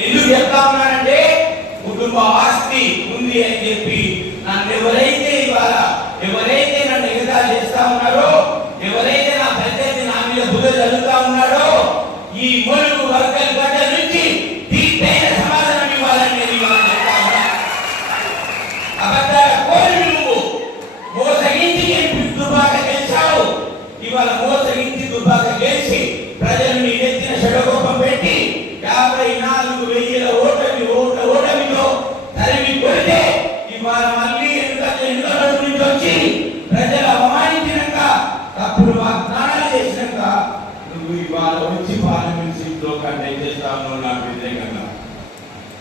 ఎందుకు చెప్తా ఉన్నానంటే కుటుంబ ఆస్తి ఉంది అని చెప్పి. నన్ను ఎవరైతే ఇవాళ ఎవరైతే నన్ను ఎగతా చేస్తా ఉన్నారో ఎవరైతే నా ప్రత్యర్థి నా మీద బుధ జరుగుతా ఉన్నాడో ఈ మూడు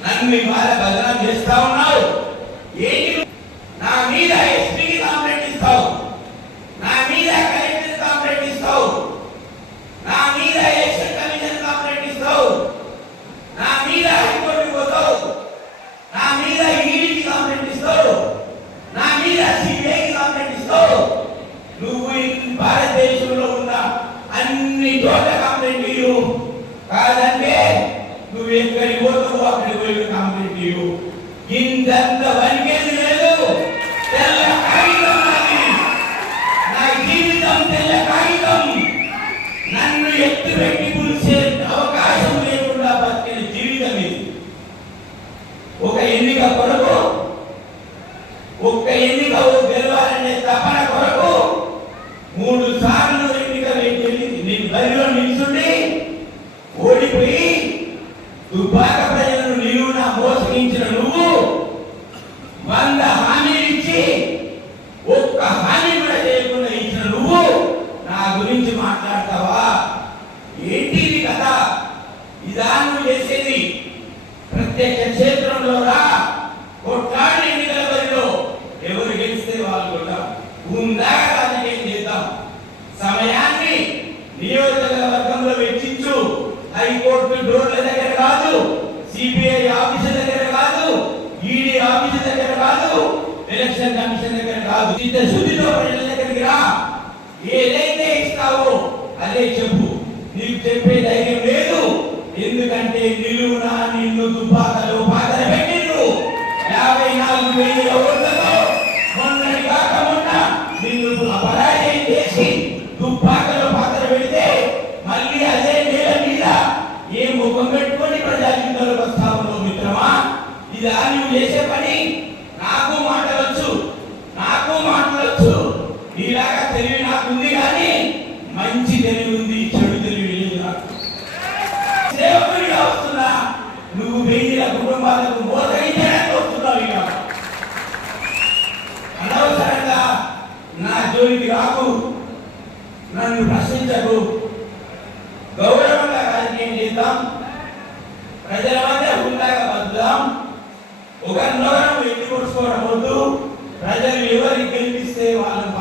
నన్ను ఇవాళ బదనాం చేస్తా ఉన్నావు ఏంటి నా మీద ఎస్పీకి కాంప్లైంట్ ఇస్తావు. నా మీద కలెక్టర్ కాంప్లైంట్ ఇస్తావు. నా మీద ఎలక్షన్ కమిషన్ కాంప్లైంట్ ఇస్తావు. నా మీద హైకోర్టు పోతావు. నా మీద ఈడీకి కాంప్లైంట్ ఇస్తావు. నా మీద సిబిఐకి కాంప్లైంట్ ఇస్తావు. నువ్వు భారతదేశంలో ఉన్న అన్ని చోట్ల కాంప్లైంట్ ఇవ్వు కాదంటే నువ్వేం ఎక్కడికి పోతావు అక్కడికి పోయి కాంప్లైంట్ ఇవ్వు ఇంతంత వరికేది లేదు. తెల్ల కాగితం నాది. నా జీవితం తెల్ల కాగితం. నన్ను ఎత్తి పెట్టి పులిసే అవకాశం లేకుండా బతికిన జీవితం ఇది. ఒక ఎన్నిక కొరకు దుబ్బాక ప్రజలను నిలువున మోసగించిన నువ్వు వంద హామీలు ఇచ్చి ఒక్క హామీ కూడా చేయకుండా ఇచ్చిన నువ్వు నా గురించి మాట్లాడతావా? ఏంటి కదా ఇదా నువ్వు చేసేది ప్రత్యక్ష క్షేత్రంలో రా. కొట్లాడి ఎన్నికల బరిలో ఎవరు గెలిస్తే వాళ్ళు కూడా ఉందా రాజకీయం చేద్దాం. సమయాన్ని నియోజక ఆఫీసు దగ్గర కాదు ఎలక్షన్ కమిషన్ దగ్గర కాదు. శుద్ధితో ప్రజల దగ్గరికి రా. ఏదైతే ఇస్తావో అదే చెప్పు. నీకు చెప్పే ధైర్యం లేదు. ఎందుకంటే నిలువున నిన్ను దుబ్బాకలో పాతర పెట్టిండ్రు. యాభై నాలుగు వేల ఓట్లతో మొన్నటి కాక మొన్న నిన్ను అపరాజయం చేసి దుబ్బాకలో పాతర పెడితే మళ్ళీ అదే నేల మీద ఏ ముఖం పెట్టుకొని ప్రజాజీవితంలోకి వస్తావు మిత్రమా? ఇదా నువ్వు చేసే పని నాకు మాటలొచ్చు నాకు మాటలొచ్చు. ఇలాగా తెలివి నాకు ఉంది కానీ మంచి తెలివి ఉంది చెడు తెలివి లేదు నాకు. సేవకుడిగా వస్తున్నా నువ్వు వెయ్యిల కుటుంబాలకు మోసగించడానికి వస్తున్నావు ఇక అనవసరంగా నా జోలికి రాకు నన్ను ప్రశ్నించకు. గౌరవంగా రాజకీయం చేద్దాం. ప్రజల ఒక ఒకరినొకరం ఎన్ని కొట్టుకోవడం వద్దు ప్రజలు ఎవరికి గెలిపిస్తే వాళ్ళని